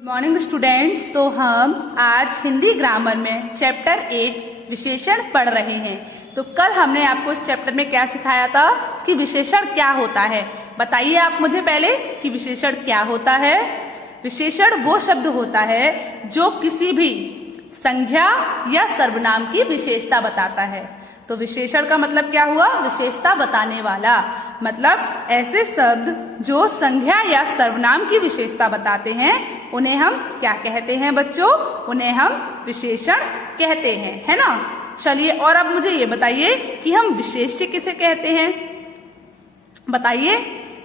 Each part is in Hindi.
Good morning students. तो हम आज हिंदी ग्रामर में चैप्टर 8 विशेषण पढ़ रहे हैं। तो कल हमने आपको इस चैप्टर में क्या सिखाया था कि विशेषण क्या होता है। बताइए आप मुझे पहले कि विशेषण क्या होता है। विशेषण वो शब्द होता है जो किसी भी संज्ञा या सर्वनाम की विशेषता बताता है। तो विशेषण का मतलब क्या हुआ? विशेषता बताने वाला। मतलब ऐसे शब्द जो संज्ञा या सर्वनाम की विशेषता बताते हैं उन्हें हम क्या कहते हैं बच्चों? उन्हें हम विशेषण कहते हैं, है ना। चलिए और अब मुझे ये बताइए कि हम विशेष्य किसे कहते हैं। बताइए,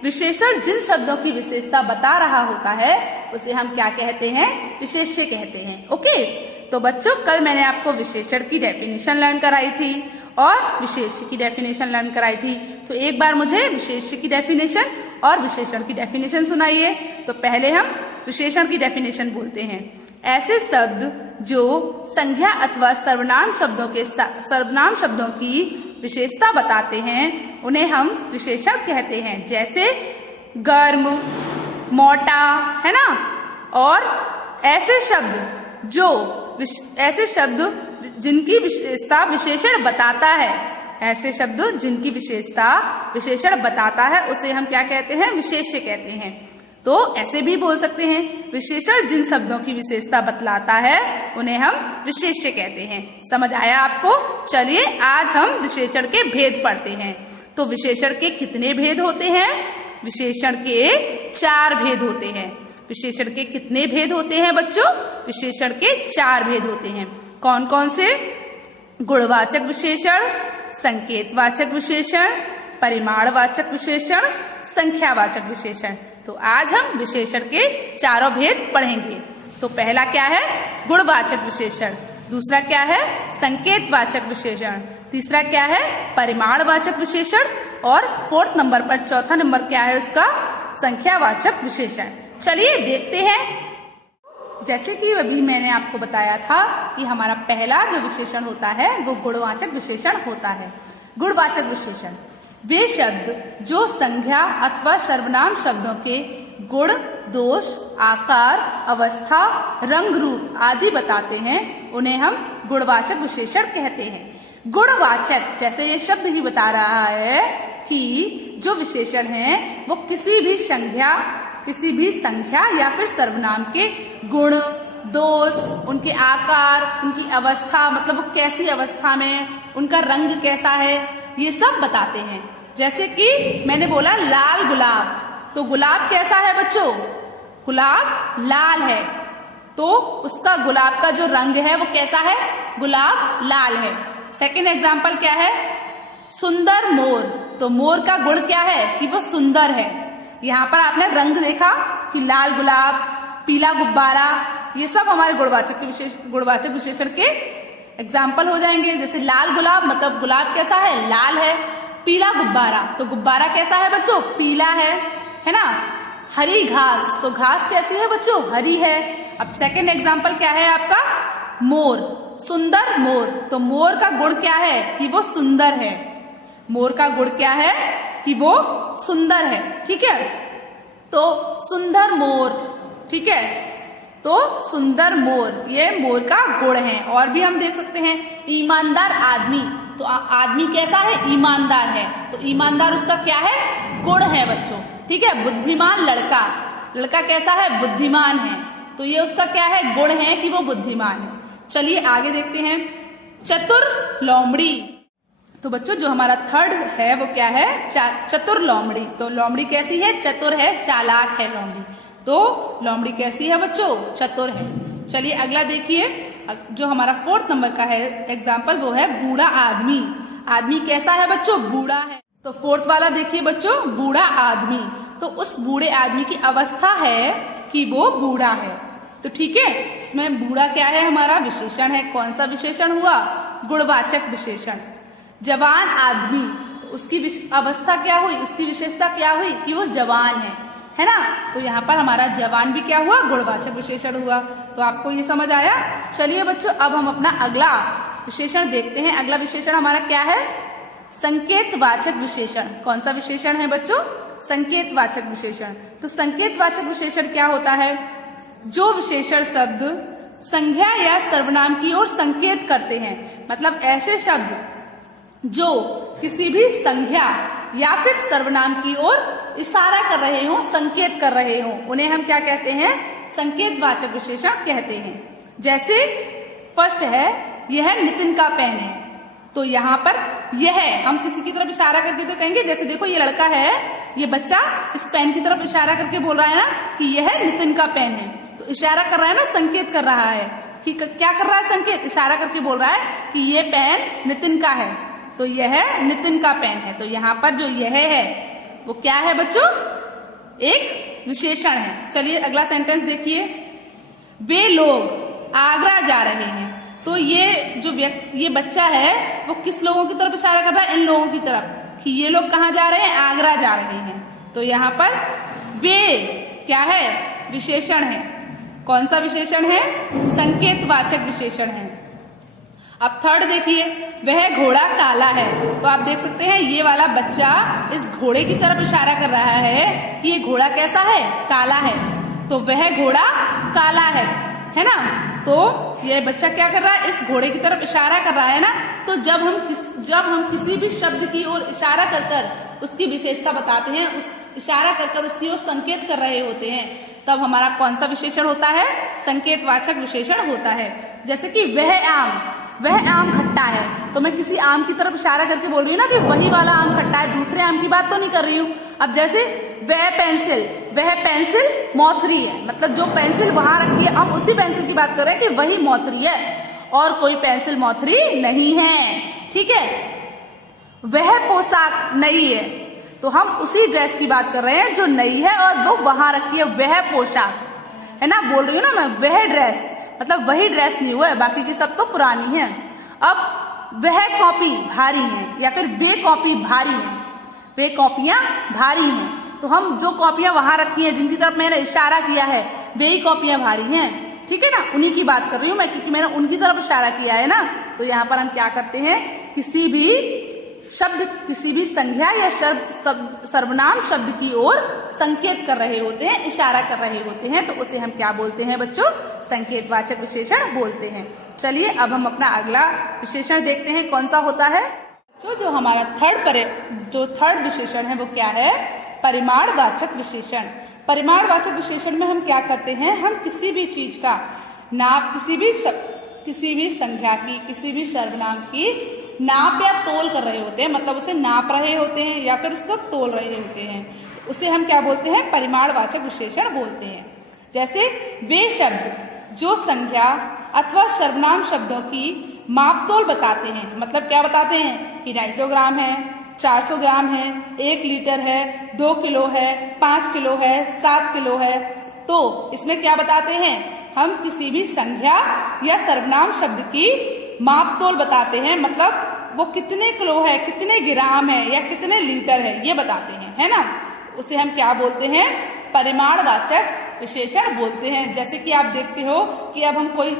विशेषण जिन शब्दों की विशेषता बता रहा होता है उसे हम क्या कहते हैं? विशेष्य कहते हैं। ओके, तो बच्चों कल मैंने आपको विशेषण की डेफिनेशन लर्न कराई थी और विशेष्य की डेफिनेशन लर्न कराई थी। तो एक बार मुझे विशेष्य की डेफिनेशन और विशेषण की डेफिनेशन सुनाइए। तो पहले हम विशेषण की डेफिनेशन बोलते हैं। ऐसे शब्द जो संज्ञा अथवा सर्वनाम शब्दों की विशेषता बताते हैं उन्हें हम विशेषण कहते हैं। जैसे गर्म, मोटा, है ना। और ऐसे शब्द जिनकी विशेषता विशेषण बताता है, ऐसे शब्द जिनकी विशेषता विशेषण बताता है उसे हम क्या कहते हैं? विशेष्य कहते हैं। तो ऐसे भी बोल सकते हैं, विशेषण जिन शब्दों की विशेषता बतलाता है उन्हें हम विशेष्य कहते हैं। समझ आया आपको? चलिए आज हम विशेषण के भेद पढ़ते हैं। तो विशेषण के कितने भेद होते हैं? विशेषण के 4 भेद होते हैं। विशेषण के कितने भेद होते हैं बच्चों? विशेषण के 4 भेद होते हैं। कौन कौन से? गुणवाचक विशेषण, संकेतवाचक विशेषण, परिमाणवाचक विशेषण, संख्यावाचक विशेषण। तो आज हम विशेषण के चारों भेद पढ़ेंगे। तो पहला क्या है? गुणवाचक विशेषण। दूसरा क्या है? संकेतवाचक विशेषण। तीसरा क्या है? परिमाणवाचक विशेषण। और चौथा नंबर क्या है उसका? संख्यावाचक विशेषण। चलिए देखते हैं। जैसे कि अभी मैंने आपको बताया था कि हमारा पहला जो विशेषण होता है वो गुणवाचक विशेषण होता है। गुणवाचक विशेषण वे शब्द जो संज्ञा अथवा सर्वनाम शब्दों के गुण, दोष, आकार, अवस्था, रंग, रूप आदि बताते हैं उन्हें हम गुणवाचक विशेषण कहते हैं। गुणवाचक, जैसे ये शब्द ही बता रहा है कि जो विशेषण है वो किसी भी संख्या या फिर सर्वनाम के गुण, दोष, उनके आकार, उनकी अवस्था, मतलब वो कैसी अवस्था में, उनका रंग कैसा है, ये सब बताते हैं। जैसे कि मैंने बोला लाल गुलाब, तो गुलाब कैसा है बच्चों? गुलाब लाल है, तो उसका गुलाब का जो रंग है वो कैसा है? गुलाब लाल है। सेकंड एग्जांपल क्या है? सुंदर मोर, तो मोर का गुण क्या है? कि वो सुंदर है। यहाँ पर आपने रंग देखा कि लाल गुलाब, पीला गुब्बारा, ये सब हमारे गुणवाचक विशेषण के एग्जाम्पल हो जाएंगे। जैसे लाल गुलाब मतलब गुलाब कैसा है? लाल है। पीला गुब्बारा, तो गुब्बारा कैसा है बच्चों? पीला है ना। हरी घास, तो घास कैसी है बच्चों? हरी है। अब सेकंड एग्जाम्पल क्या है आपका? मोर, सुंदर मोर, तो मोर का गुण क्या है? कि वो सुंदर है। मोर का गुण क्या है? कि वो सुंदर है। ठीक है, तो सुंदर मोर, ठीक है, तो सुंदर मोर ये मोर का गुण है। और भी हम देख सकते हैं ईमानदार आदमी, तो आदमी कैसा है? ईमानदार है, तो ईमानदार उसका क्या है? गुण है बच्चों। ठीक है, बुद्धिमान लड़का, लड़का कैसा है? बुद्धिमान है, तो ये उसका क्या है? गुण है कि वो बुद्धिमान है। चलिए आगे देखते हैं। चतुर लोमड़ी, तो बच्चों जो हमारा थर्ड है वो क्या है? चतुर लोमड़ी। तो लोमड़ी कैसी है? चतुर है, चालाक है लोमड़ी। तो लोमड़ी कैसी है बच्चों? चतुर है। चलिए अगला देखिए, जो हमारा 4th नंबर का है एग्जाम्पल वो है बूढ़ा आदमी। आदमी कैसा है बच्चों? बूढ़ा है। तो 4th वाला देखिए बच्चों, बूढ़ा आदमी, तो उस बूढ़े आदमी की अवस्था है कि वो बूढ़ा है। तो ठीक है, इसमें बूढ़ा क्या है? हमारा विशेषण है। कौन सा विशेषण हुआ? गुणवाचक विशेषण। जवान आदमी, तो उसकी अवस्था क्या हुई? उसकी विशेषता क्या हुई? कि वो जवान है ना। तो यहाँ पर हमारा जवान भी क्या हुआ? गुणवाचक विशेषण हुआ। तो आपको ये समझ आया? चलिए बच्चों अब हम अपना अगला विशेषण देखते हैं। अगला विशेषण हमारा क्या है? संकेतवाचक विशेषण। कौन सा विशेषण है बच्चों? संकेतवाचक विशेषण। तो संकेतवाचक विशेषण क्या होता है? जो विशेषण शब्द संज्ञा या सर्वनाम की ओर संकेत करते हैं, मतलब ऐसे शब्द जो किसी भी संज्ञा या फिर सर्वनाम की ओर इशारा कर रहे हो, संकेत कर रहे हो, उन्हें हम क्या कहते हैं? संकेतवाचक विशेषण कहते हैं। जैसे फर्स्ट है, यह नितिन का पेन है, तो यहाँ पर यह हम किसी की तरफ इशारा करके तो कहेंगे, जैसे देखो ये लड़का है, ये बच्चा इस पेन की तरफ इशारा करके बोल रहा है ना कि यह नितिन का पेन है, तो इशारा कर रहा है ना, संकेत कर रहा है कि क्या कर रहा है? संकेत, इशारा करके बोल रहा है कि ये पेन नितिन का है, तो यह नितिन का पेन है। तो यहाँ पर जो यह है वो क्या है बच्चों? एक विशेषण है। चलिए अगला सेंटेंस देखिए, वे लोग आगरा जा रहे हैं, तो ये जो ये बच्चा है वो किस लोगों की तरफ इशारा कर रहा है? इन लोगों की तरफ, कि ये लोग कहाँ जा रहे हैं? आगरा जा रहे हैं। तो यहाँ पर वे क्या है? विशेषण है। कौन सा विशेषण है? संकेतवाचक विशेषण है। अब थर्ड देखिए, वह घोड़ा काला है, तो आप देख सकते हैं ये वाला बच्चा इस घोड़े की तरफ इशारा कर रहा है कि ये घोड़ा कैसा है? काला है, तो वह घोड़ा काला है ना? तो ये बच्चा क्या कर रहा है? इस घोड़े की तरफ इशारा कर रहा है ना। तो जब हम किसी भी शब्द की ओर इशारा कर कर उसकी विशेषता बताते हैं, उस इशारा कर कर उसकी ओर संकेत कर रहे होते हैं, तब हमारा कौन सा विशेषण होता है? संकेतवाचक विशेषण होता है। जैसे कि वह आम खट्टा है, तो मैं किसी आम की तरफ इशारा करके बोल रही हूँ ना कि वही वाला आम खट्टा है, दूसरे आम की बात तो नहीं कर रही हूँ। अब जैसे वह पेंसिल मौथरी है, मतलब जो पेंसिल वहां रखी है, हम उसी पेंसिल की बात कर रहे हैं कि वही मौथरी है और कोई पेंसिल मौथरी नहीं है, ठीक है। वह पोशाक नई है, तो हम उसी ड्रेस की बात कर रहे हैं जो नई है और वो वहां रखी है, वह पोशाक है ना, बोल रही हूँ ना मैं, वह ड्रेस, मतलब वही ड्रेस न्यू है, बाकी की सब तो पुरानी है। अब वह कॉपी भारी है या फिर वे कॉपी भारी है, वे कॉपियां भारी हैं, तो हम जो कॉपियां वहां रखी हैं, जिनकी तरफ मैंने इशारा किया है, वे ही कॉपियां भारी हैं, ठीक है ना, उन्हीं की बात कर रही हूं मैं, क्योंकि मैंने उनकी तरफ इशारा किया है ना। तो यहाँ पर हम क्या करते हैं? किसी भी शब्द, किसी भी संज्ञा या सर्वनाम शब्द की ओर संकेत कर रहे होते हैं, इशारा कर रहे होते हैं, तो उसे हम क्या बोलते हैं बच्चों? संकेतवाचक विशेषण बोलते हैं। चलिए अब हम अपना अगला विशेषण देखते हैं, कौन सा होता है? जो हमारा थर्ड विशेषण है वो क्या है? परिमाणवाचक विशेषण। परिमाणवाचक विशेषण में हम क्या करते हैं? हम किसी भी चीज का नाप, किसी भी संज्ञा की, किसी भी सर्वनाम की नाप या तोल कर रहे होते हैं, मतलब उसे नाप रहे होते हैं या फिर उसको तोल रहे होते हैं, तो उसे हम क्या बोलते हैं? परिमाणवाचक विशेषण बोलते हैं। जैसे वे शब्द जो संज्ञा अथवा सर्वनाम शब्दों की माप तोल बताते हैं, मतलब क्या बताते हैं कि 250 ग्राम है, 400 ग्राम है, 1 लीटर है, 2 किलो है, 5 किलो है, 7 किलो है, तो इसमें क्या बताते हैं? हम किसी भी संज्ञा या सर्वनाम शब्द की माप तोल बताते हैं, मतलब वो कितने किलो है, कितने ग्राम है या कितने लीटर है, ये बताते हैं, है ना। उसे हम क्या बोलते हैं? परिमाणवाचक विशेषण बोलते हैं। जैसे कि आप देखते हो कि अब हम कोई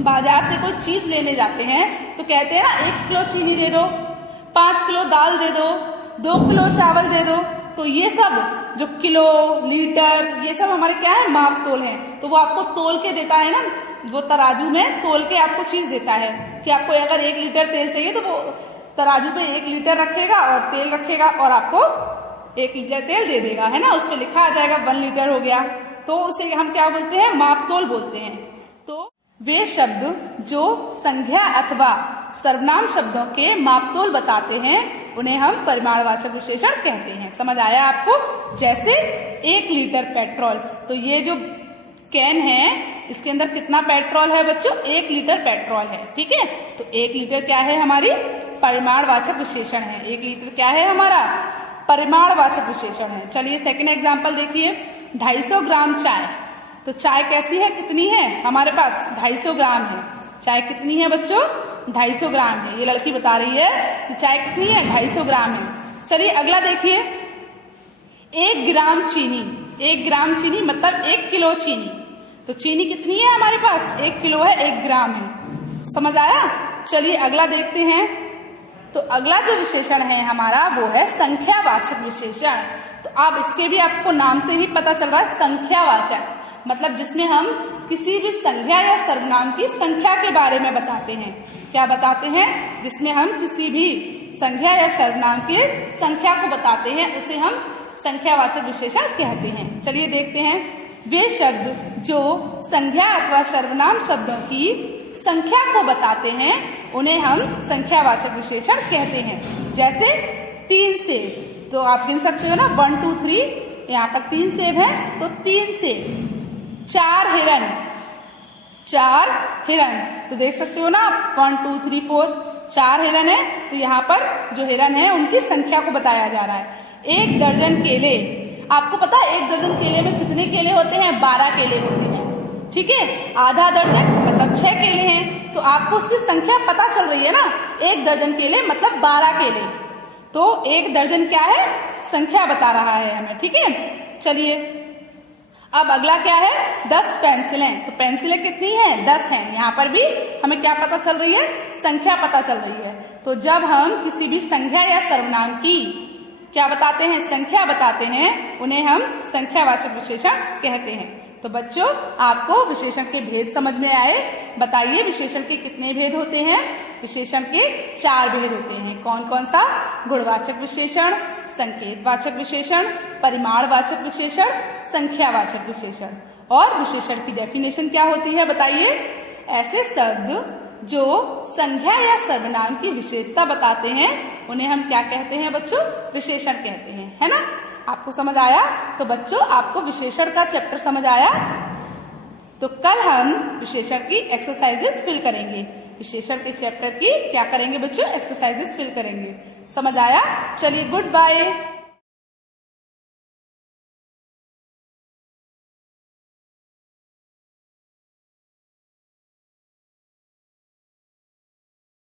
बाजार से कोई चीज लेने जाते हैं तो कहते हैं ना 1 किलो चीनी दे दो, 5 किलो दाल दे दो, 2 किलो चावल दे दो, तो ये सब जो किलो, लीटर, ये सब हमारे क्या है? माप तोल है। तो वो आपको तोल के देता है ना, वो तराजू में तोल के आपको चीज देता है कि आपको अगर 1 लीटर तेल चाहिए तो वो तराजू पे 1 लीटर रखेगा और तेल रखेगा और आपको 1 लीटर तेल दे देगा, है ना, उस पर लिखा आ जाएगा 1 लीटर हो गया, तो उसे हम क्या बोलते हैं? माप तोल बोलते हैं। तो वे शब्द जो संज्ञा अथवा सर्वनाम शब्दों के मापतोल बताते हैं उन्हें हम परिमाणवाचक विशेषण कहते हैं। समझ आया आपको? जैसे 1 लीटर पेट्रोल, तो ये जो कैन है इसके अंदर कितना पेट्रोल है बच्चों? 1 लीटर पेट्रोल है, ठीक है। तो 1 लीटर क्या है? हमारी परिमाणवाचक विशेषण है। 1 लीटर क्या है? हमारा परिमाणवाचक विशेषण है। चलिए सेकंड एग्जांपल देखिए, 250 ग्राम चाय। तो चाय कैसी है? कितनी है? हमारे पास 250 ग्राम है। चाय कितनी है बच्चों? 250 ग्राम है। ये लड़की बता रही है कि चाय कितनी है? 250 ग्राम है। चलिए अगला देखिए, 1 ग्राम चीनी। 1 ग्राम चीनी मतलब 1 किलो चीनी। तो चीनी कितनी है हमारे पास? 1 किलो है, 1 ग्राम है। समझ आया? चलिए अगला देखते हैं। तो अगला जो विशेषण है हमारा वो है संख्यावाचक विशेषण। तो अब इसके भी आपको नाम से ही पता चल रहा है, संख्यावाचक मतलब जिसमें हम किसी भी संज्ञा या सर्वनाम की संख्या के बारे में बताते हैं। क्या बताते हैं? जिसमें हम किसी भी संज्ञा या सर्वनाम की संख्या को बताते हैं उसे हम संख्यावाचक विशेषण कहते हैं। चलिए देखते हैं, वे शब्द जो संज्ञा अथवा सर्वनाम शब्दों की संख्या को बताते हैं उन्हें हम संख्यावाचक विशेषण कहते हैं। जैसे 3 सेब, तो आप गिन सकते हो ना, 1 2 3, यहाँ पर 3 सेब है तो 3 सेब। 4 हिरन, 4 हिरन, तो देख सकते हो ना 1 2 3 4, 4 हिरन है तो यहाँ पर जो हिरन है उनकी संख्या को बताया जा रहा है। 1 दर्जन केले, आपको पता है 1 दर्जन केले में कितने केले होते हैं? 12 केले होते हैं, ठीक है। आधा दर्जन मतलब 6 केले हैं, तो आपको उसकी संख्या पता चल रही है ना, 1 दर्जन केले मतलब 12 केले, तो 1 दर्जन क्या है? संख्या बता रहा है हमें, ठीक है। चलिए अब अगला क्या है? 10 पेंसिलें, तो पेंसिलें कितनी हैं? 10 हैं। यहाँ पर भी हमें क्या पता चल रही है? संख्या पता चल रही है। तो जब हम किसी भी संख्या या सर्वनाम की क्या बताते हैं? संख्या बताते हैं, उन्हें हम संख्यावाचक विशेषण कहते हैं। तो बच्चों, आपको विशेषण के भेद समझ में आए? बताइए विशेषण के कितने भेद होते हैं? विशेषण के 4 भेद होते हैं। कौन कौन सा? गुणवाचक विशेषण, संकेतवाचक विशेषण, परिमाणवाचक विशेषण, संख्यावाचक विशेषण। और विशेषण की डेफिनेशन क्या होती है बताइए? ऐसे शब्द जो संज्ञा या सर्वनाम की विशेषता बताते हैं उन्हें हम क्या कहते हैं बच्चों? विशेषण कहते हैं, है ना। आपको समझ आया? तो बच्चों, आपको विशेषण का चैप्टर समझ आया? तो कल हम विशेषण की एक्सरसाइजेस फिल करेंगे। विशेषण के चैप्टर की क्या करेंगे बच्चों? एक्सरसाइजेस फिल करेंगे। समझ आया? चलिए, गुड बाय।